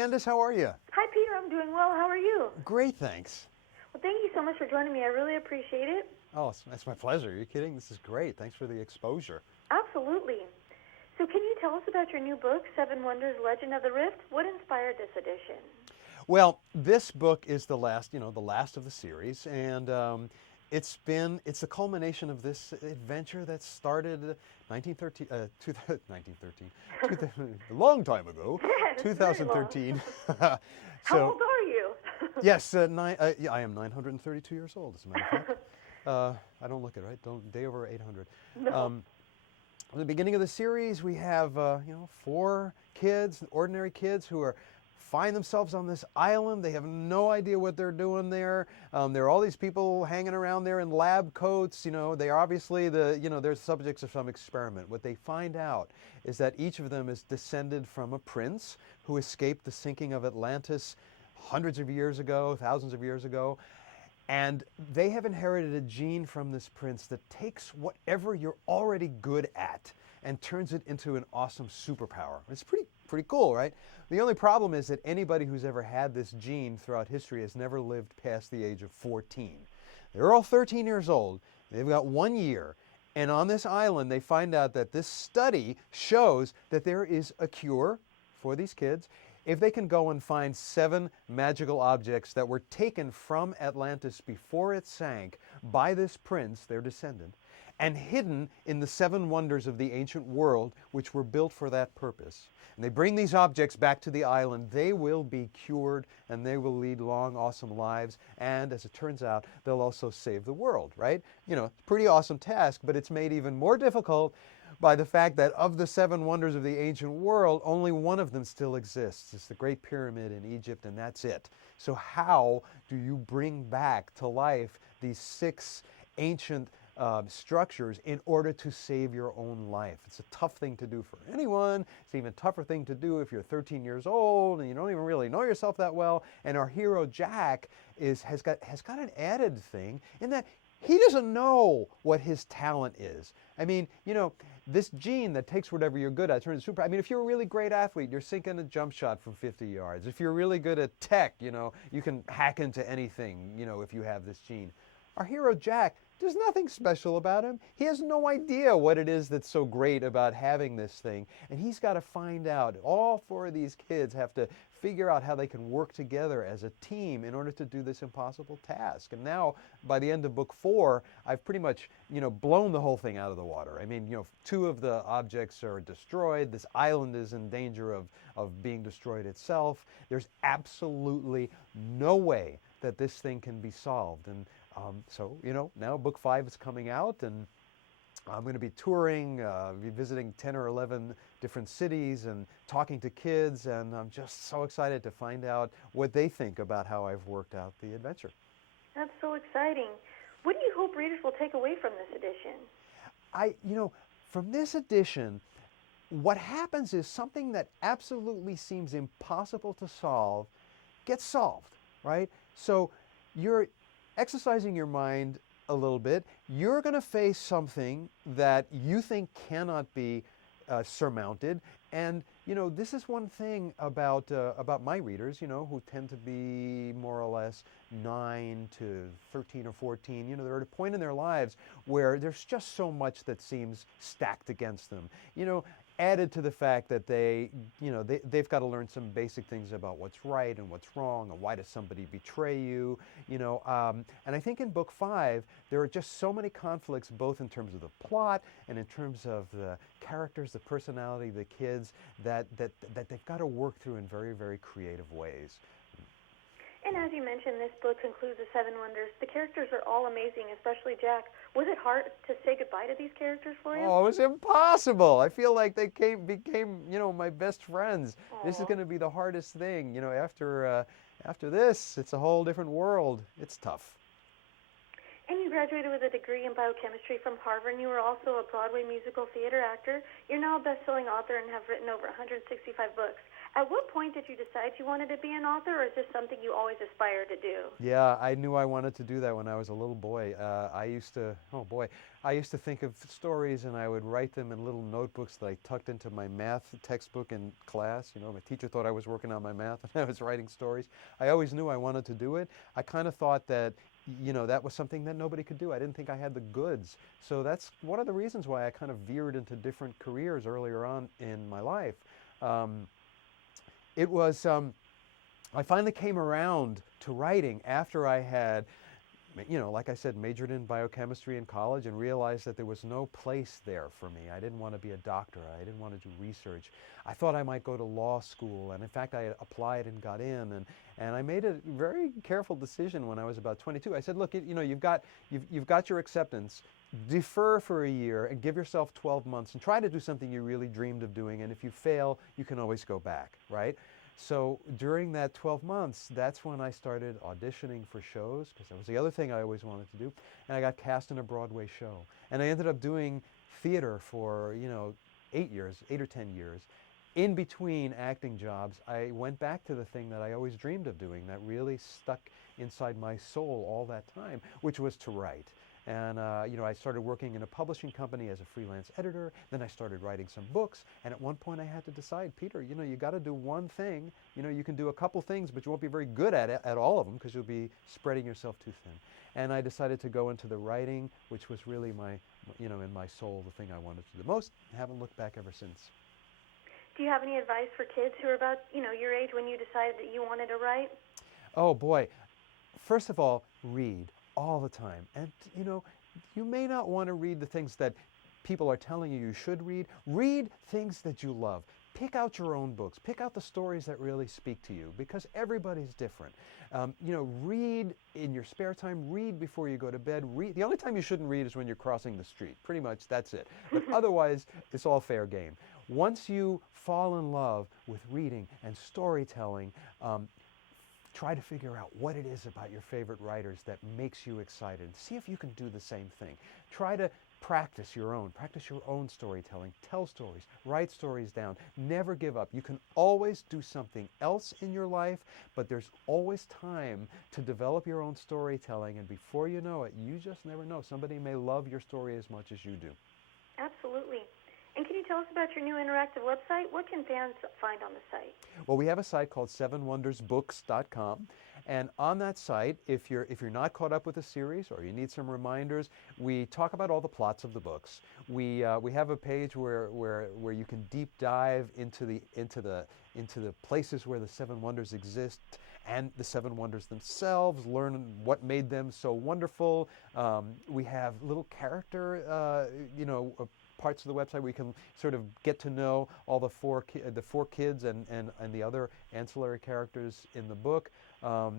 Candace, how are you? Hi, Peter. I'm doing well. How are you? Great, thanks. Well, thank you so much for joining me. I really appreciate it. Oh, it's my pleasure. Are you kidding? This is great. Thanks for the exposure. Absolutely. So, can you tell us about your new book, Seven Wonders Legend of the Rift? What inspired this edition? Well, this book is the last, the last of the series, and it's the culmination of this adventure that started 1913, 1913, a long time ago, Yes, very long. 2013. How So, old are you? yes, yeah, I am 932 years old, as a matter of fact. I don't look it, right? Don't day over 800. No. Um, At the beginning of the series, we have four kids, ordinary kids, who are find themselves on this island. They have no idea what they're doing there. There are all these people hanging around there in lab coats. They are obviously they're subjects of some experiment. What they find out is that each of them is descended from a prince who escaped the sinking of Atlantis hundreds of years ago, thousands of years ago. And they have inherited a gene from this prince that takes whatever you're already good at and turns it into an awesome superpower. It's pretty cool, right? The only problem is that anybody who's ever had this gene throughout history has never lived past the age of 14. They're all 13 years old. They've got 1 year. And on this island, they find out that this study shows that there is a cure for these kids if they can go and find 7 magical objects that were taken from Atlantis before it sank by this prince, their descendant, and hidden in the 7 wonders of the ancient world, which were built for that purpose. And they bring these objects back to the island. They will be cured, and they will lead long, awesome lives. And as it turns out, they'll also save the world, right? Pretty awesome task, but it's made even more difficult by the fact that of the 7 wonders of the ancient world, only one of them still exists. It's the Great Pyramid in Egypt, and that's it. So how do you bring back to life these 6 ancient structures in order to save your own life? It's a tough thing to do for anyone. It's an even tougher thing to do if you're 13 years old and you don't even really know yourself that well. And our hero Jack has got an added thing in that he doesn't know what his talent is. I mean, this gene that takes whatever you're good at turns super. I mean, if you're a really great athlete, you're sinking a jump shot from 50 yards. If you're really good at tech, you can hack into anything, if you have this gene. Our hero Jack, there's nothing special about him. He has no idea what it is that's so great about having this thing. And he's got to find out. All 4 of these kids have to figure out how they can work together as a team in order to do this impossible task. And now, by the end of book 4, I've pretty much, blown the whole thing out of the water. I mean, 2 of the objects are destroyed. This island is in danger of being destroyed itself. There's absolutely no way that this thing can be solved. And so, now book 5 is coming out, and I'm going to be touring, be visiting 10 or 11 different cities and talking to kids, and I'm just so excited to find out what they think about how I've worked out the adventure. That's so exciting. What do you hope readers will take away from this edition? From this edition, what happens is something that absolutely seems impossible to solve gets solved, right? So you're exercising your mind a little bit. You're going to face something that you think cannot be surmounted. And this is one thing about my readers, who tend to be more or less 9 to 13 or 14. They're at a point in their lives where there's just so much that seems stacked against them. Added to the fact that they've got to learn some basic things about what's right and what's wrong, and why does somebody betray you, and I think in book 5 there are just so many conflicts, both in terms of the plot and in terms of the characters, the personality, the kids, that they've got to work through in very, very creative ways. And as you mentioned, this book concludes the 7 wonders. The characters are all amazing, especially Jack. Was it hard to say goodbye to these characters for you? Oh, it was impossible. I feel like they became, my best friends. This is Aw. going to be the hardest thing. After this, it's a whole different world. It's tough. And you graduated with a degree in biochemistry from Harvard, and you were also a Broadway musical theater actor. You're now a best-selling author and have written over 165 books. At what point did you decide you wanted to be an author, or is this something you always aspired to do? Yeah, I knew I wanted to do that when I was a little boy. Oh boy, I used to think of stories and I would write them in little notebooks that I tucked into my math textbook in class. You know, my teacher thought I was working on my math and I was writing stories. I always knew I wanted to do it. I kind of thought that, you know, that was something that nobody could do. I didn't think I had the goods. So that's one of the reasons why I kind of veered into different careers earlier on in my life. Um, it was I finally came around to writing after I had, you know, like I said, majored in biochemistry in college and realized that there was no place there for me. I didn't want to be a doctor. I didn't want to do research. I thought I might go to law school, and in fact, I applied and got in. And I made a very careful decision when I was about 22. I said, look, you know, you've got your acceptance. Defer for a year and give yourself 12 months and try to do something you really dreamed of doing. And if you fail, you can always go back, right? So during that 12 months, that's when I started auditioning for shows, because that was the other thing I always wanted to do. And I got cast in a Broadway show. And I ended up doing theater for, you know, 8 or 10 years. In between acting jobs, I went back to the thing that I always dreamed of doing, that really stuck inside my soul all that time, which was to write. And you know, I started working in a publishing company as a freelance editor. Then I started writing some books. And at one point, I had to decide, Peter, you know, you got to do one thing. You know, you can do a couple things, but you won't be very good at it, at all of them, because you'll be spreading yourself too thin. And I decided to go into the writing, which was really my, you know, in my soul, the thing I wanted to do the most. I haven't looked back ever since. Do you have any advice for kids who are about, you know, your age when you decided that you wanted to write? Oh boy, first of all, read all the time. And, you know, you may not want to read the things that people are telling you should read. Read things that you love. Pick out your own books. Pick out the stories that really speak to you, because everybody's different. You know, read in your spare time. Read before you go to bed. Read. The only time you shouldn't read is when you're crossing the street. Pretty much that's it. But otherwise, it's all fair game. Once you fall in love with reading and storytelling, try to figure out what it is about your favorite writers that makes you excited. See if you can do the same thing. Try to practice your own storytelling. Tell stories, write stories down. Never give up. You can always do something else in your life, but there's always time to develop your own storytelling, and before you know it, you just never know. Somebody may love your story as much as you do. Absolutely. And can you tell us about your new interactive website? What can fans find on the site? Well, we have a site called sevenwondersbooks.com, and on that site, if you're not caught up with the series or you need some reminders, we talk about all the plots of the books. We have a page where you can deep dive into the places where the seven wonders exist and the seven wonders themselves. Learn what made them so wonderful. We have little character, parts of the website where you can sort of get to know all the four kids and the other ancillary characters in the book.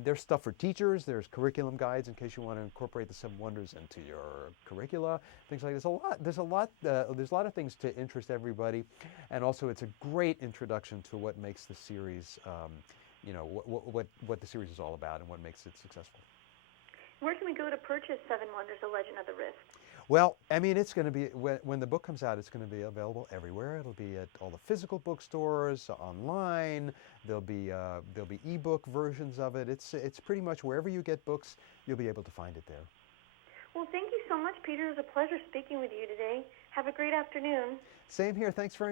There's stuff for teachers. There's curriculum guides in case you want to incorporate the seven wonders into your curricula. Things like this. There's a lot of things to interest everybody, and also it's a great introduction to what makes the series. What the series is all about and what makes it successful. Where can we go to purchase Seven Wonders: A Legend of the Rift? Well, I mean, it's going to be, when the book comes out, it's going to be available everywhere. It'll be at all the physical bookstores, online. There'll be ebook versions of it. It's pretty much wherever you get books, you'll be able to find it there. Well, thank you so much, Peter. It was a pleasure speaking with you today. Have a great afternoon. Same here. Thanks very much.